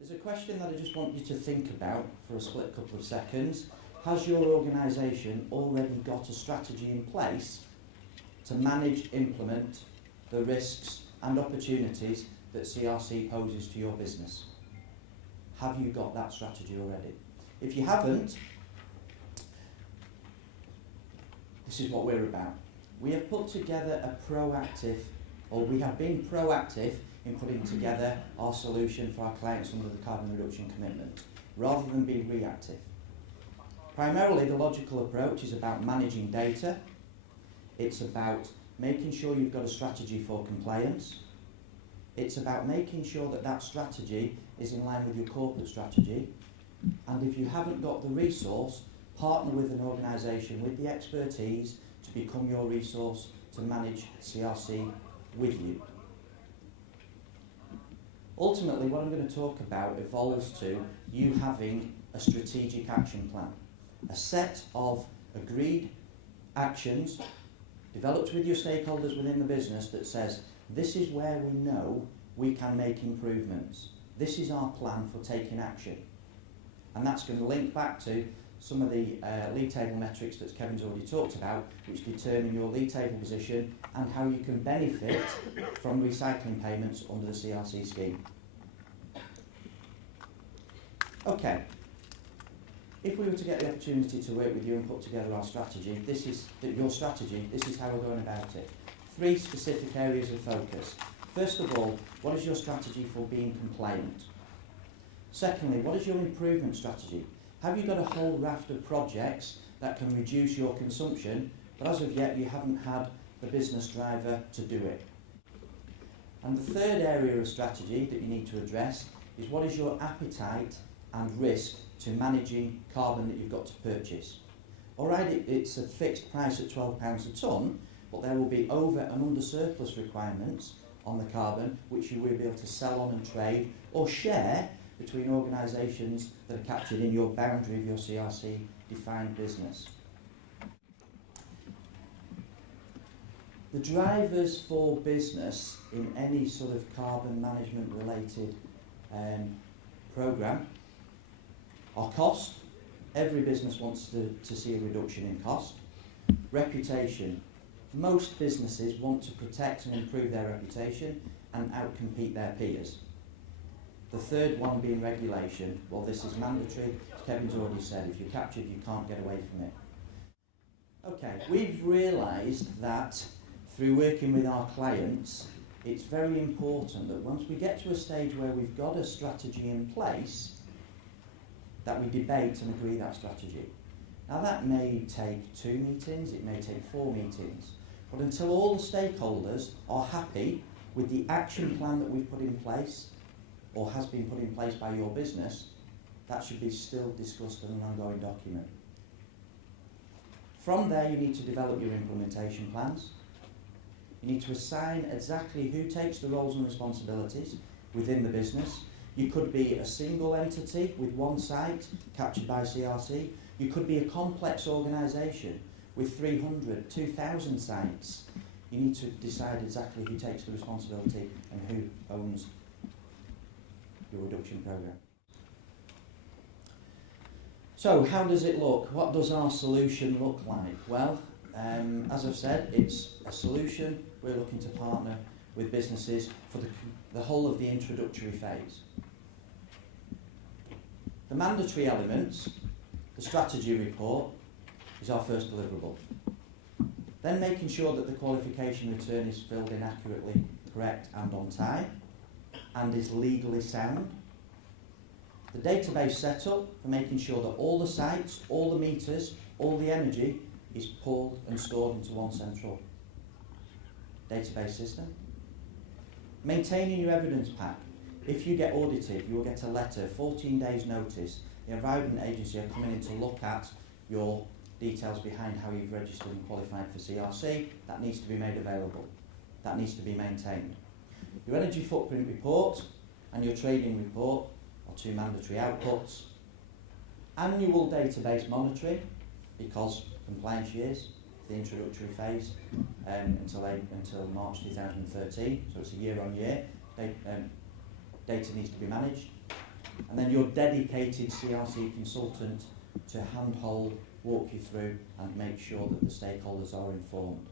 There's a question that I just want you to think about for a split couple of seconds. Has your organisation already got a strategy in place to manage, implement the risks and opportunities that CRC poses to your business? Have you got that strategy already? If you haven't, this is what we're about. We have put together we have been proactive in putting together our solution for our clients under the carbon reduction commitment, rather than being reactive. Primarily, the logical approach is about managing data. It's about making sure you've got a strategy for compliance. It's about making sure that that strategy is in line with your corporate strategy. And if you haven't got the resource, partner with an organisation with the expertise to become your resource to manage CRC with you. Ultimately, what I'm going to talk about evolves to you having a strategic action plan, a set of agreed actions developed with your stakeholders within the business that says, this is where we know we can make improvements. This is our plan for taking action. And that's going to link back to some of the league table metrics that Kevin's already talked about, which determine your league table position and how you can benefit from recycling payments under the CRC scheme. Okay, if we were to get the opportunity to work with you and put together our strategy, this is how we're going about it. 3 specific areas of focus. First of all, what is your strategy for being compliant? Secondly, what is your improvement strategy? Have you got a whole raft of projects that can reduce your consumption, but as of yet you haven't had the business driver to do it? And the third area of strategy that you need to address is what is your appetite and risk to managing carbon that you've got to purchase. Alright, it's a fixed price at £12 a tonne, but there will be over and under surplus requirements on the carbon which you will be able to sell on and trade or share between organisations that are captured in your boundary of your CRC defined business. The drivers for business in any sort of carbon management related programme are cost. Every business wants to see a reduction in cost. Reputation. Most businesses want to protect and improve their reputation and outcompete their peers. The third one being regulation. Well, this is mandatory. As Kevin's already said, if you're captured, you can't get away from it. Okay, we've realised that through working with our clients, it's very important that once we get to a stage where we've got a strategy in place, that we debate and agree that strategy. Now that may take 2 meetings, it may take 4 meetings, but until all the stakeholders are happy with the action plan that we've put in place, or has been put in place by your business, that should be still discussed in an ongoing document. From there, you need to develop your implementation plans. You need to assign exactly who takes the roles and responsibilities within the business. You could be a single entity with one site captured by CRC. You could be a complex organisation with 300, 2,000 sites. You need to decide exactly who takes the responsibility and who owns your reduction programme. So how does it look? What does our solution look like? Well, as I've said, it's a solution. We're looking to partner with businesses for the whole of the introductory phase. The mandatory elements, the strategy report, is our first deliverable. Then making sure that the qualification return is filled in accurately, correct and on time, and is legally sound. The database setup for making sure that all the sites, all the meters, all the energy is pulled and stored into one central database system. Maintaining your evidence pack. If you get audited, you will get a letter, 14 days notice. The Environment Agency are coming in to look at your details behind how you've registered and qualified for CRC. That needs to be made available. That needs to be maintained. Your energy footprint report and your trading report are 2 mandatory outputs. Annual database monitoring, because compliance years, the introductory phase, until March 2013, so it's a year on year. Data needs to be managed. and then your dedicated CRC consultant to handhold, walk you through and make sure that the stakeholders are informed.